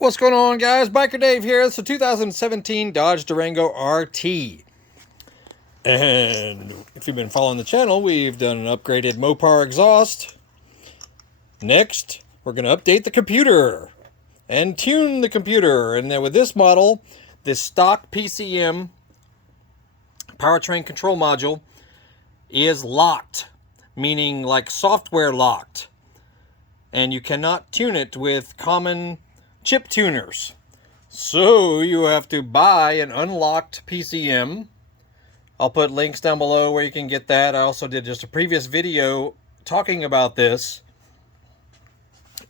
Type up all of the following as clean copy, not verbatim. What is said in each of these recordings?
What's going on, guys? Biker Dave here. It's a 2017 Dodge Durango RT. And if you've been following the channel, we've done an upgraded Mopar exhaust. Next, we're going to update the computer and tune the computer. And then with this model, this stock PCM powertrain control module is locked, meaning like software locked. And you cannot tune it with common chip tuners. So you have to buy an unlocked PCM. I'll put links down below where you can get that. I also did just a previous video talking about this.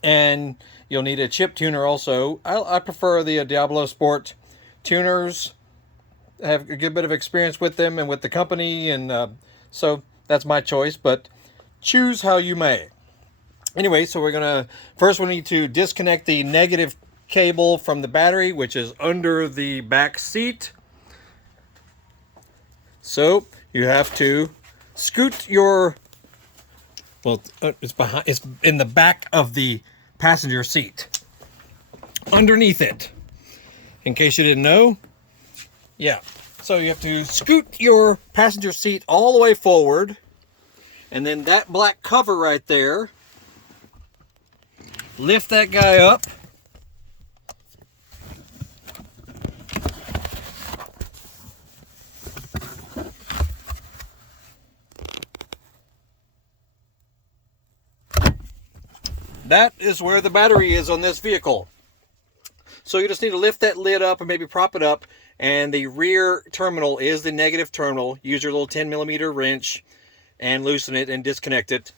And you'll need a chip tuner also. I prefer the Diablosport tuners. I have a good bit of experience with them and with the company, and so that's my choice, but choose how you may. Anyway, so we're gonna first we need to disconnect the negative cable from the battery, which is under the back seat. So you have to scoot your, well, it's in the back of the passenger seat, underneath it, in case you didn't know. Yeah, so you have to scoot your passenger seat all the way forward, and then that black cover right there, lift that guy up. That is where the battery is on this vehicle. So you just need to lift that lid up and maybe prop it up, and the rear terminal is the negative terminal. Use your little 10mm wrench and loosen it and disconnect it,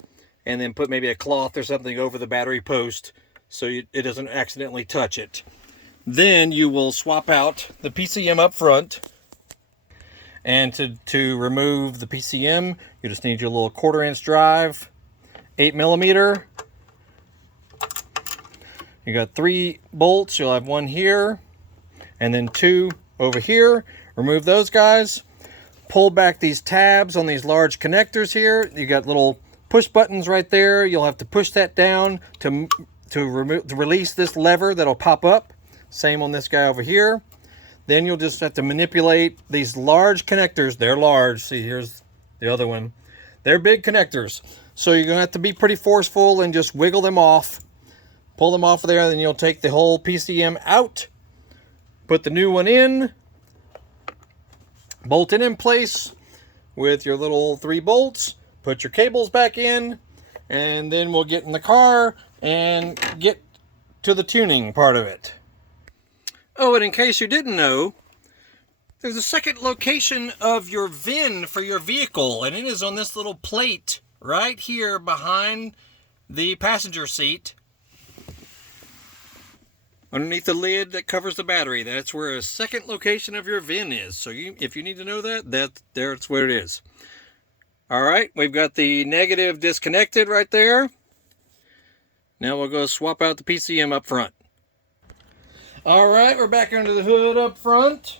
and then put maybe a cloth or something over the battery post so it doesn't accidentally touch it. Then you will swap out the PCM up front, and to remove the PCM, you just need your little 1/4" drive, 8mm. You got 3 bolts. You'll have 1 here and then 2 over here. Remove those guys. Pull back these tabs on these large connectors here. You got little push buttons right there. You'll have to push that down to release this lever that'll pop up. Same on this guy over here. Then you'll just have to manipulate these large connectors. They're large. See, here's the other one. They're big connectors. So you're going to have to be pretty forceful and just wiggle them off. Pull them off of there, then you'll take the whole PCM out, put the new one in, bolt it in place with your little 3 bolts, put your cables back in, and then we'll get in the car and get to the tuning part of it. Oh, and in case you didn't know, there's a second location of your VIN for your vehicle, and it is on this little plate right here behind the passenger seat. Underneath the lid that covers the battery, that's where a second location of your VIN is. So if you need to know that's where it is. All right, we've got the negative disconnected right there. Now we'll go swap out the PCM up front. All right, we're back under the hood up front.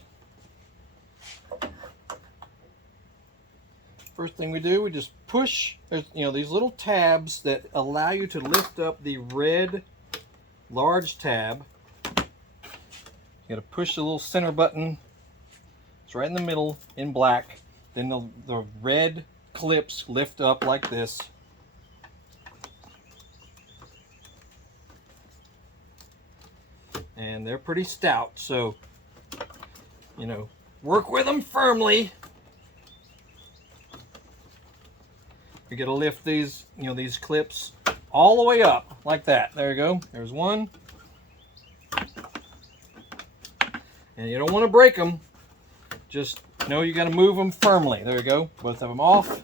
First thing we do, we just push. There's these little tabs that allow you to lift up the red large tab. You got to push the little center button. It's right in the middle in black. Then the red clips lift up like this. And they're pretty stout, so work with them firmly. You got to lift these, these clips all the way up like that. There you go. There's one. And you don't want to break them. Just know you got to move them firmly. There you go. Both of them off.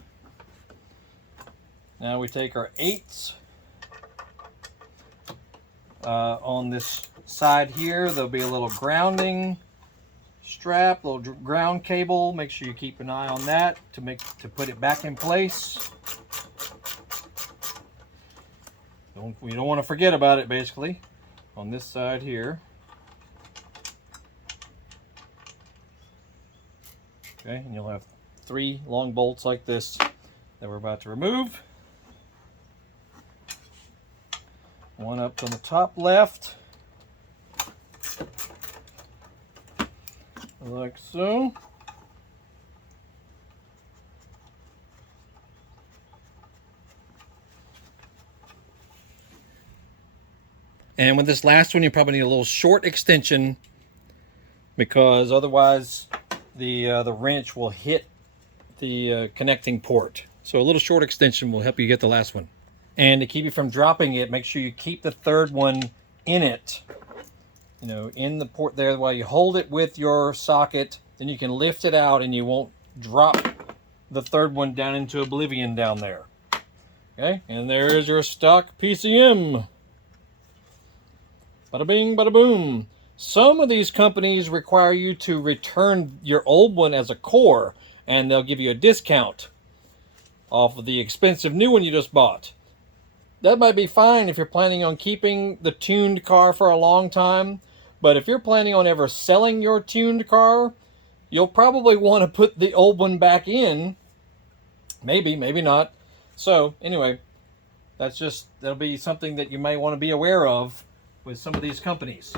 Now we take our 8s. On this side here, there'll be a little grounding strap, little ground cable. Make sure you keep an eye on that to put it back in place. We don't want to forget about it, basically, on this side here. Okay, and you'll have 3 long bolts like this that we're about to remove. One up on the top left, Like so. And with this last one, you probably need a little short extension, because otherwise the wrench will hit the connecting port. So a little short extension will help you get the last one. And to keep you from dropping it, make sure you keep the third one in it, you know, in the port there, while you hold it with your socket. Then you can lift it out and you won't drop the third one down into oblivion down there. Okay, and there's your stock PCM. Bada bing, bada boom. Some of these companies require you to return your old one as a core, and they'll give you a discount off of the expensive new one you just bought. That might be fine if you're planning on keeping the tuned car for a long time, but if you're planning on ever selling your tuned car, you'll probably want to put the old one back in. Maybe, maybe not. So anyway, that'll be something that you may want to be aware of with some of these companies.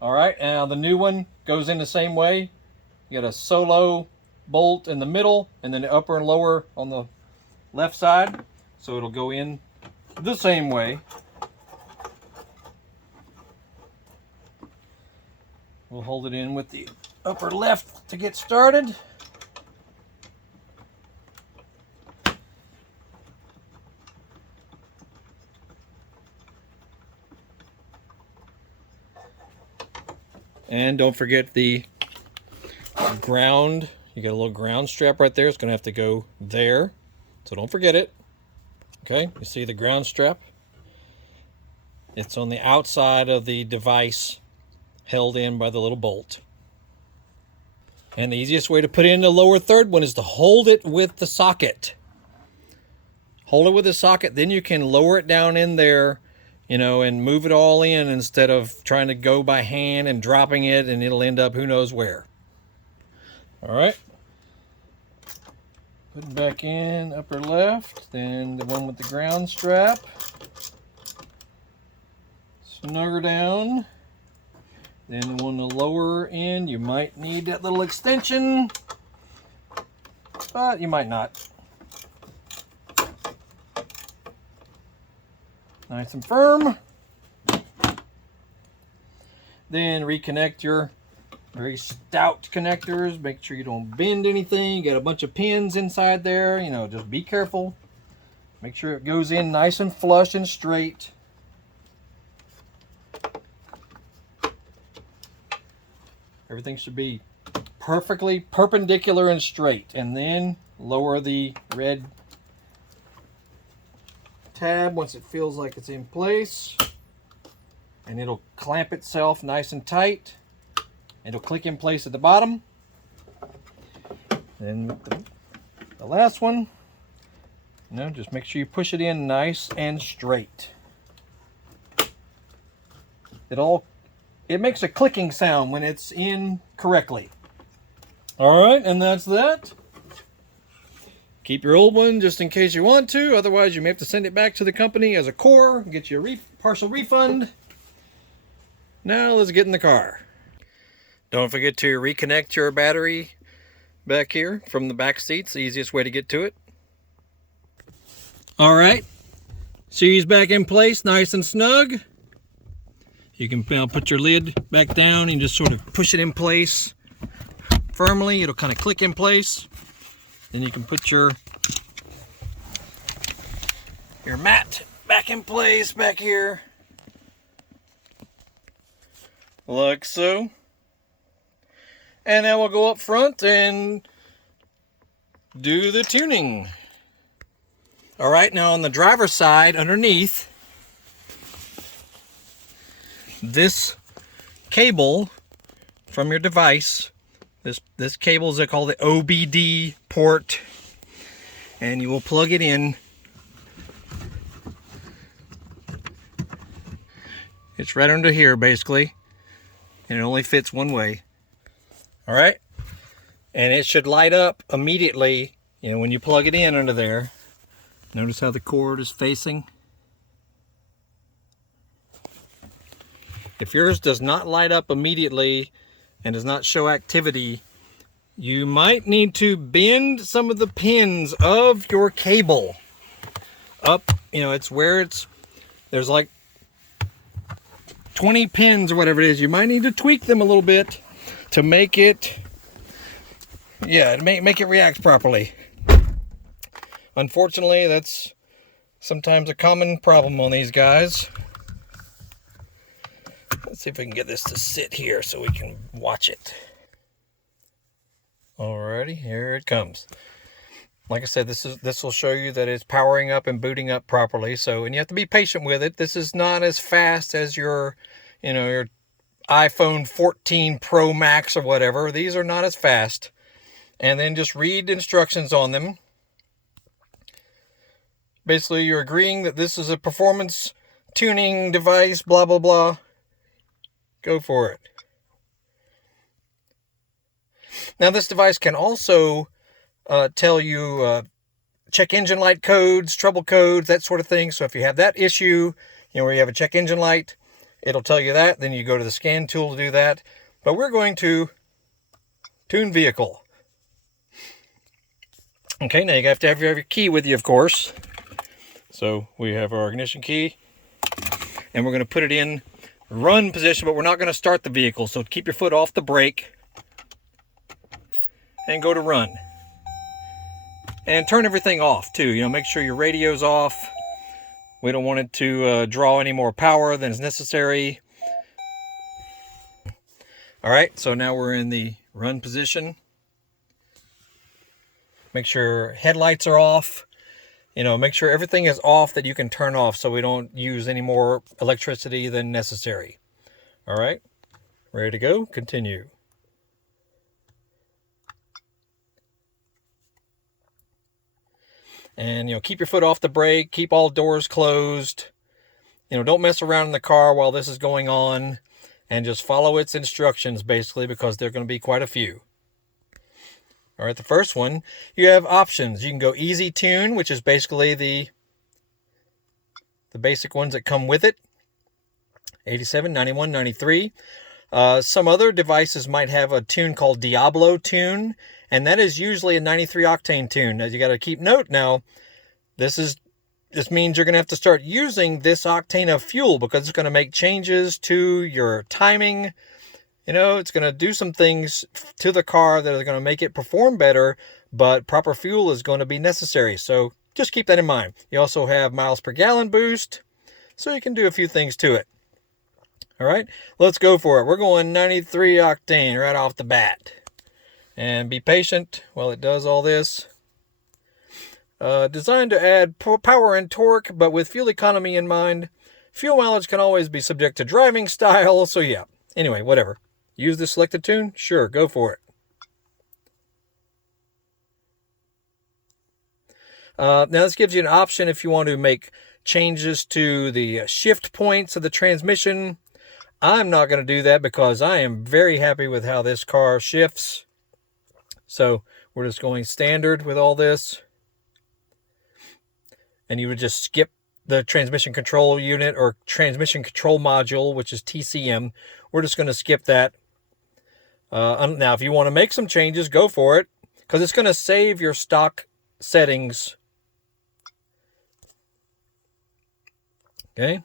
All right, now the new one goes in the same way. You got a solo bolt in the middle, and then the upper and lower on the left side. So it'll go in the same way. We'll hold it in with the upper left to get started. And don't forget the ground. You got a little ground strap right there. It's going to have to go there. So don't forget it. Okay, you see the ground strap? It's on the outside of the device, held in by the little bolt. And the easiest way to put in the lower third one is to hold it with the socket. Hold it with the socket, then you can lower it down in there, you know, and move it all in instead of trying to go by hand and dropping it, and it'll end up who knows where. All right. Put it back in, upper left, then the one with the ground strap. Snug her down. Then the one on the lower end, you might need that little extension, but you might not. Nice and firm. Then reconnect your very stout connectors. Make sure you don't bend anything. You got a bunch of pins inside there. You know, just be careful. Make sure it goes in nice and flush and straight. Everything should be perfectly perpendicular and straight. And then lower the red tab once it feels like it's in place, and it'll clamp itself nice and tight. It'll click in place at the bottom. Then the last one, you know, just make sure you push it in nice and straight. It makes a clicking sound when it's in correctly. All right, and that's that. Keep your old one just in case you want to. Otherwise, you may have to send it back to the company as a core, get you a partial refund. Now let's get in the car. Don't forget to reconnect your battery back here from the back seats. The easiest way to get to it. All right, she's back in place, nice and snug. You can put your lid back down and just sort of push it in place firmly. It'll kind of click in place. Then you can put your mat back in place back here, like so. And now we'll go up front and do the tuning. All right, now on the driver's side underneath, this cable from your device, this cable is called the OBD port, and you will plug it in. It's right under here basically, and it only fits one way. All right, and it should light up immediately, you know, when you plug it in under there. Notice how the cord is facing. If yours does not light up immediately and does not show activity, you might need to bend some of the pins of your cable up. You know, it's where there's like 20 pins or whatever it is. You might need to tweak them a little bit to make it, make it react properly. Unfortunately, that's sometimes a common problem on these guys. Let's see if we can get this to sit here so we can watch it. Alrighty, here it comes. Like I said, this will show you that it's powering up and booting up properly. So, and you have to be patient with it. This is not as fast as your iPhone 14 Pro Max or whatever. These are not as fast. And then just read instructions on them. Basically, you're agreeing that this is a performance tuning device, blah, blah, blah. Go for it. Now, this device can also tell you check engine light codes, trouble codes, that sort of thing. So if you have that issue, where you have a check engine light, it'll tell you that. Then you go to the scan tool to do that. But we're going to tune vehicle. Okay, now you have to have your key with you, of course. So we have our ignition key, and we're going to put it in run position, but we're not going to start the vehicle. So keep your foot off the brake and go to run. And turn everything off too. Make sure your radio's off. We don't want it to draw any more power than is necessary. All right, so now we're in the run position. Make sure headlights are off. Make sure everything is off that you can turn off so we don't use any more electricity than necessary. All right, ready to go? Continue. And, keep your foot off the brake, keep all doors closed. Don't mess around in the car while this is going on, and just follow its instructions, basically, because there are going to be quite a few. All right, the first one, you have options. You can go easy tune, which is basically the basic ones that come with it. 87, 91, 93. Some other devices might have a tune called Diablo tune, and that is usually a 93 octane tune. Now you got to keep note now, this means you're going to have to start using this octane of fuel because it's going to make changes to your timing. It's going to do some things to the car that are going to make it perform better, but proper fuel is going to be necessary. So just keep that in mind. You also have miles per gallon boost, so you can do a few things to it. All right, let's go for it. We're going 93 octane right off the bat. And be patient while it does all this. Designed to add power and torque, but with fuel economy in mind. Fuel mileage can always be subject to driving style, so yeah. Anyway, whatever. Use the selected tune? Sure, go for it. Now this gives you an option if you want to make changes to the shift points of the transmission. I'm not going to do that because I am very happy with how this car shifts. So we're just going standard with all this. And you would just skip the transmission control unit or transmission control module, which is TCM. We're just going to skip that. Now, if you want to make some changes, go for it, because it's going to save your stock settings. Okay.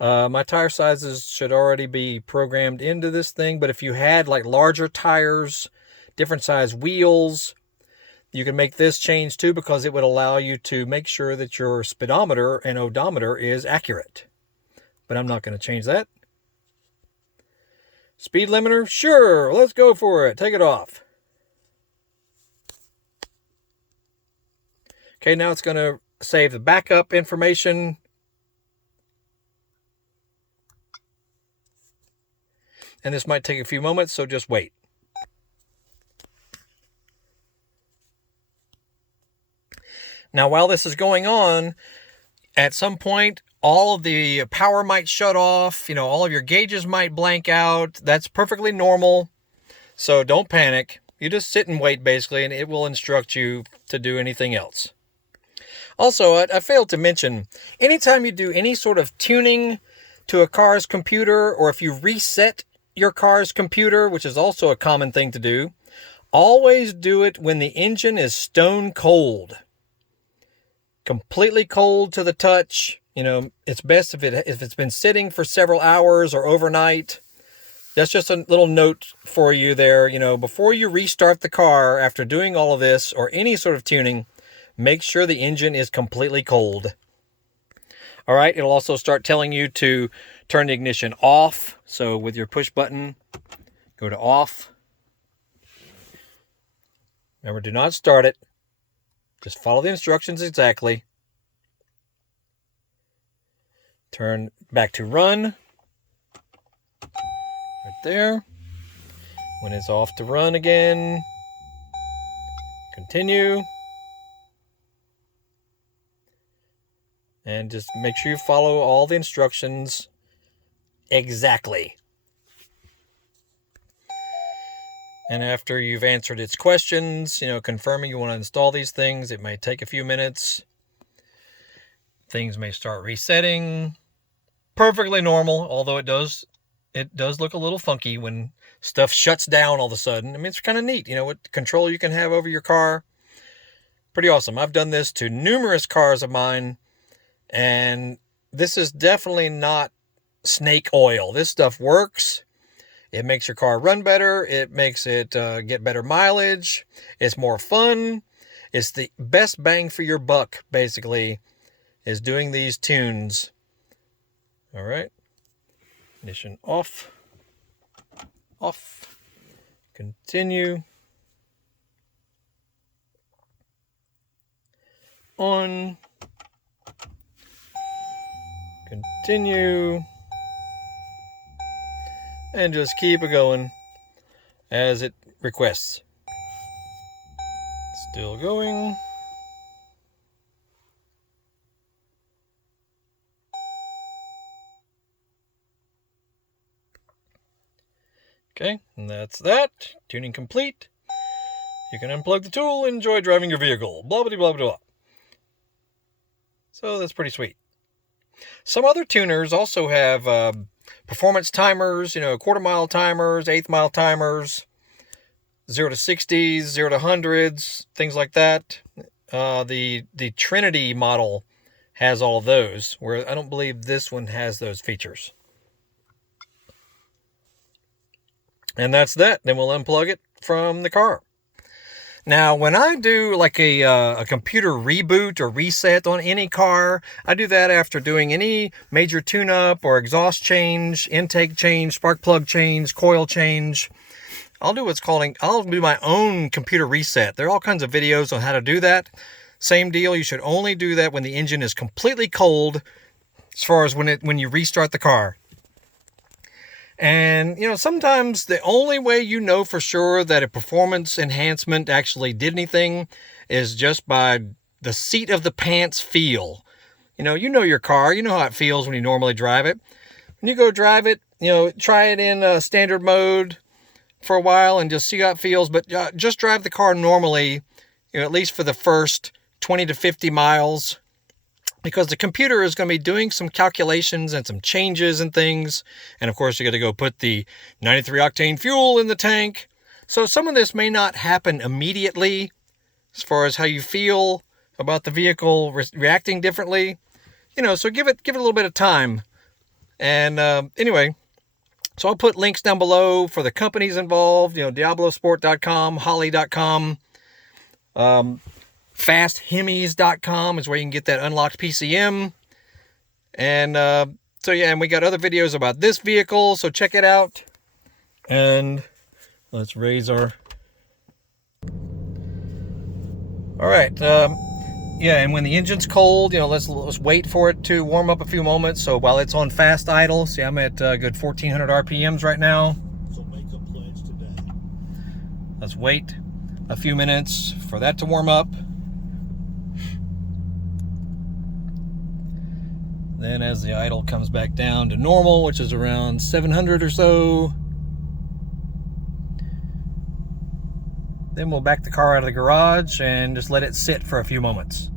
My tire sizes should already be programmed into this thing, but if you had like larger tires, different size wheels, you can make this change too, because it would allow you to make sure that your speedometer and odometer is accurate. But I'm not going to change that. Speed limiter? Sure, let's go for it. Take it off. Okay, now it's going to save the backup information. And this might take a few moments, so just wait. Now, while this is going on, at some point, all of the power might shut off. All of your gauges might blank out. That's perfectly normal. So don't panic. You just sit and wait, basically, and it will instruct you to do anything else. Also, I failed to mention, anytime you do any sort of tuning to a car's computer, or if you reset your car's computer, which is also a common thing to do, always do it when the engine is stone cold. Completely cold to the touch. You know, it's best if it's been sitting for several hours or overnight. That's just a little note for you there. You know, before you restart the car after doing all of this or any sort of tuning, make sure the engine is completely cold. All right, it'll also start telling you to turn the ignition off. So with your push button, go to off. Remember, do not start it. Just follow the instructions exactly. Turn back to run. Right there. When it's off to run again, continue. And just make sure you follow all the instructions exactly. And after you've answered its questions, you know, confirming you want to install these things, it may take a few minutes. Things may start resetting. Perfectly normal, although it does look a little funky when stuff shuts down all of a sudden. I mean, it's kind of neat, you know, what control you can have over your car. Pretty awesome. I've done this to numerous cars of mine, and this is definitely not snake oil. This stuff works. It makes your car run better. It makes it get better mileage. It's more fun. It's the best bang for your buck, basically, is doing these tunes. All right. Ignition off. Off. Continue. On. Continue. And just keep it going as it requests. Still going. Okay, and that's that. Tuning complete. You can unplug the tool and enjoy driving your vehicle. Blah, blah, blah, blah. So that's pretty sweet. Some other tuners also have performance timers, you know, quarter-mile timers, eighth-mile timers, 0 to 60s, 0 to 100s, things like that. The Trinity model has all of those, where I don't believe this one has those features. And that's that. Then we'll unplug it from the car. Now, when I do like a computer reboot or reset on any car, I do that after doing any major tune-up or exhaust change, intake change, spark plug change, coil change. I'll do my own computer reset. There are all kinds of videos on how to do that. Same deal. You should only do that when the engine is completely cold, as far as when you restart the car. And, you know, sometimes the only way you know for sure that a performance enhancement actually did anything is just by the seat of the pants feel. You know your car. You know how it feels when you normally drive it. When you go drive it, you know, try it in standard mode for a while and just see how it feels. But just drive the car normally, you know, at least for the first 20 to 50 miles. Because the computer is going to be doing some calculations and some changes and things. And of course, you got to go put the 93 octane fuel in the tank. So some of this may not happen immediately as far as how you feel about the vehicle reacting differently. You know, so give it a little bit of time. And anyway, so I'll put links down below for the companies involved. You know, Diablosport.com, Holly.com. FastHemis.com is where you can get that unlocked PCM. And so yeah, and we got other videos about this vehicle, so check it out. And let's raise our... All right, yeah, and when the engine's cold, you know, let's wait for it to warm up a few moments. So while it's on fast idle, see, I'm at good 1400 RPMs right now. So make a pledge today. Let's wait a few minutes for that to warm up. Then as the idle comes back down to normal, which is around 700 or so, then we'll back the car out of the garage and just let it sit for a few moments.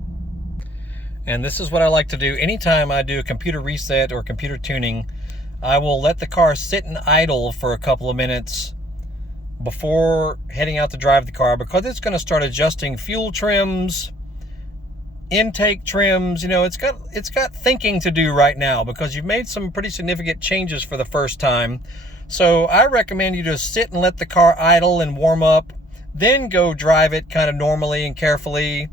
And this is what I like to do anytime I do a computer reset or computer tuning. I will let the car sit and idle for a couple of minutes before heading out to drive the car, because it's going to start adjusting fuel trims, intake trims. You know, it's got thinking to do right now, because you've made some pretty significant changes for the first time. So I recommend you just sit and let the car idle and warm up, then go drive it kind of normally and carefully,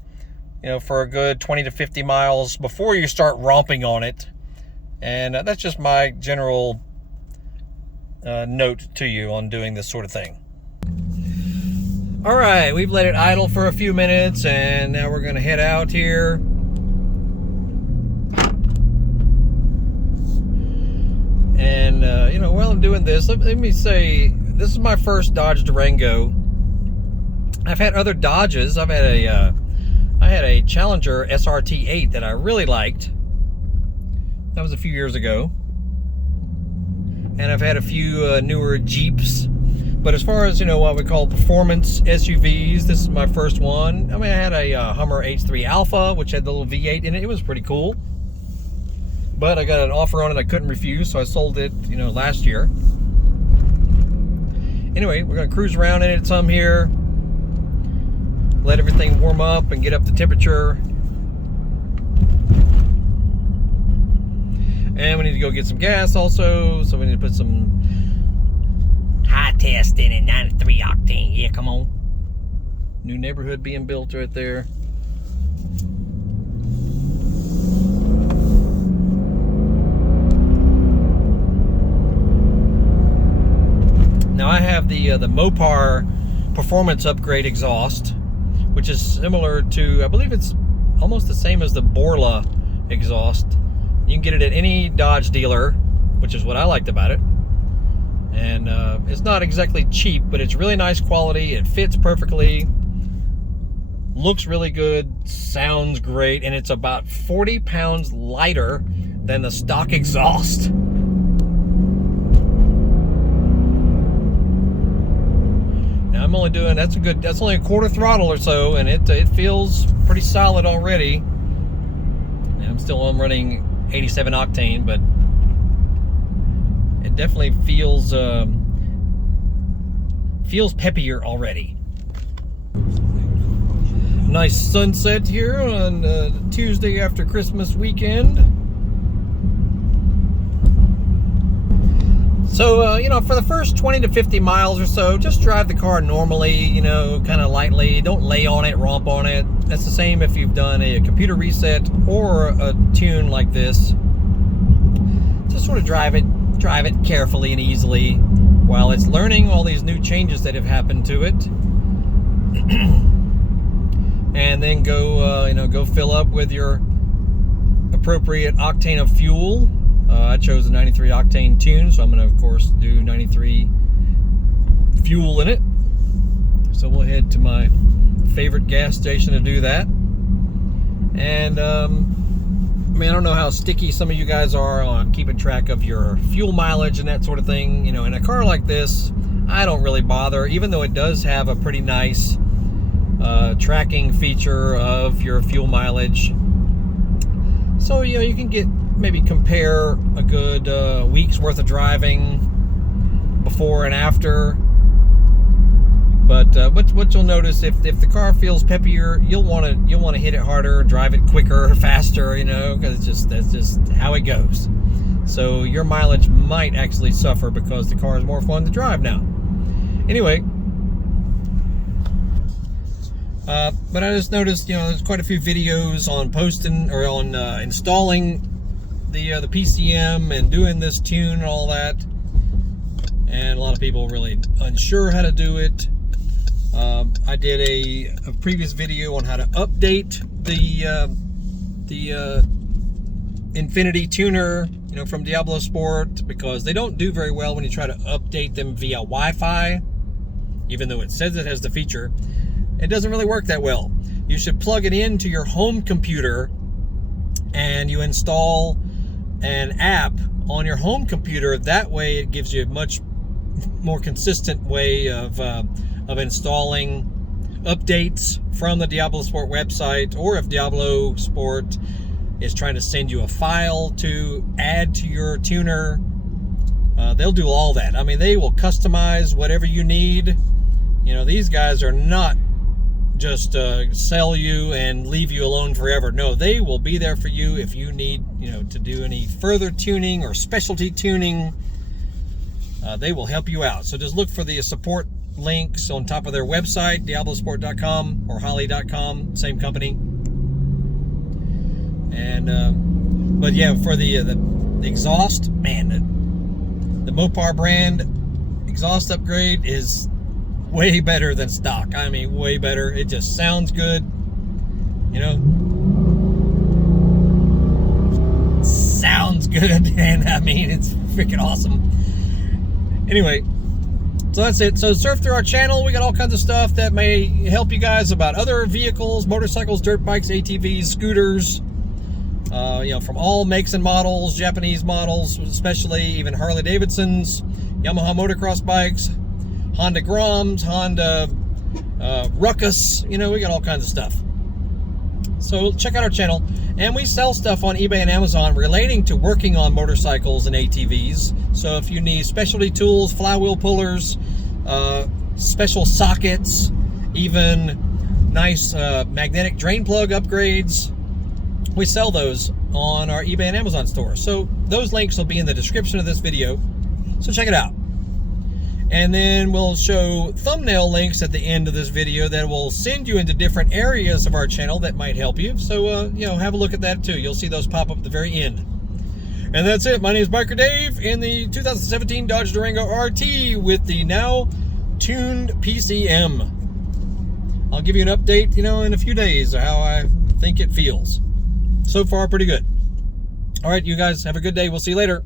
you know, for a good 20 to 50 miles before you start romping on it. And that's just my general note to you on doing this sort of thing. All right, we've let it idle for a few minutes, and now we're going to head out here. And, you know, while I'm doing this, let me say, this is my first Dodge Durango. I've had other Dodges. I had a Challenger SRT8 that I really liked. That was a few years ago. And I've had a few newer Jeeps. But as far as, you know, what we call performance SUVs, this is my first one. I mean, I had a Hummer H3 Alpha, which had the little V8 in it. It was pretty cool. But I got an offer on it I couldn't refuse, so I sold it, you know, last year. Anyway, we're going to cruise around in it some here. Let everything warm up and get up to temperature. And we need to go get some gas also, so we need to put some high test in it, 93 octane. Yeah, come on. New neighborhood being built right there. Now I have the Mopar performance upgrade exhaust, which is similar to, I believe it's almost the same as the Borla exhaust. You can get it at any Dodge dealer, which is what I liked about it. And it's not exactly cheap, but it's really nice quality. It fits perfectly, looks really good, sounds great, and it's about 40 pounds lighter than the stock exhaust. Now I'm only doing, that's only a quarter throttle or so, and it feels pretty solid already. And I'm still running 87 octane, but it definitely feels peppier already. Nice sunset here on Tuesday after Christmas weekend. So, you know, for the first 20 to 50 miles or so, just drive the car normally, you know, kind of lightly. Don't lay on it, romp on it. That's the same if you've done a computer reset or a tune like this. Just sort of drive it carefully and easily while it's learning all these new changes that have happened to it. And then go, you know, go fill up with your appropriate octane of fuel. I chose a 93 octane tune, so I'm going to, of course, do 93 fuel in it. So we'll head to my favorite gas station to do that. And, I mean, I don't know how sticky some of you guys are on keeping track of your fuel mileage and that sort of thing. You know, in a car like this, I don't really bother, even though it does have a pretty nice tracking feature of your fuel mileage. So, you know, you can maybe compare a good week's worth of driving before and after. But what you'll notice, if the car feels peppier, you'll want to hit it harder, drive it quicker, faster, you know, because that's just how it goes. So your mileage might actually suffer because the car is more fun to drive now. Anyway, but I just noticed, you know, there's quite a few videos on posting or on installing the PCM and doing this tune and all that, and a lot of people really unsure how to do it. I did a previous video on how to update the Infinity tuner, you know, from Diablosport, because they don't do very well when you try to update them via Wi-Fi. Even though it says it has the feature, it doesn't really work that well. You should plug it into your home computer and you install an app on your home computer. That way it gives you a much more consistent way of installing updates from the Diablosport website, or if Diablosport is trying to send you a file to add to your tuner, They'll do all that. I mean, they will customize whatever you need. You know, these guys are not just sell you and leave you alone forever. No, they will be there for you if you need, you know, to do any further tuning or specialty tuning. They will help you out. So just look for the support links on top of their website, Diablosport.com or Holly.com, same company. And but yeah, for the exhaust, man, the Mopar brand exhaust upgrade is way better than stock. I mean, way better. It just sounds good, you know. Sounds good, and I mean, it's freaking awesome. Anyway, so that's it. So surf through our channel. We got all kinds of stuff that may help you guys about other vehicles, motorcycles, dirt bikes, ATVs, scooters, you know, from all makes and models, Japanese models, especially even Harley Davidsons, Yamaha motocross bikes, Honda Groms, Honda Ruckus. You know, we got all kinds of stuff. So check out our channel. And we sell stuff on eBay and Amazon relating to working on motorcycles and ATVs. So if you need specialty tools, flywheel pullers, special sockets, even nice magnetic drain plug upgrades, we sell those on our eBay and Amazon store. So those links will be in the description of this video. So check it out. And then we'll show thumbnail links at the end of this video that will send you into different areas of our channel that might help you. So, you know, have a look at that too. You'll see those pop up at the very end. And that's it. My name is Biker Dave in the 2017 Dodge Durango RT with the now tuned PCM. I'll give you an update, you know, in a few days of how I think it feels. So far, pretty good. All right, you guys have a good day. We'll see you later.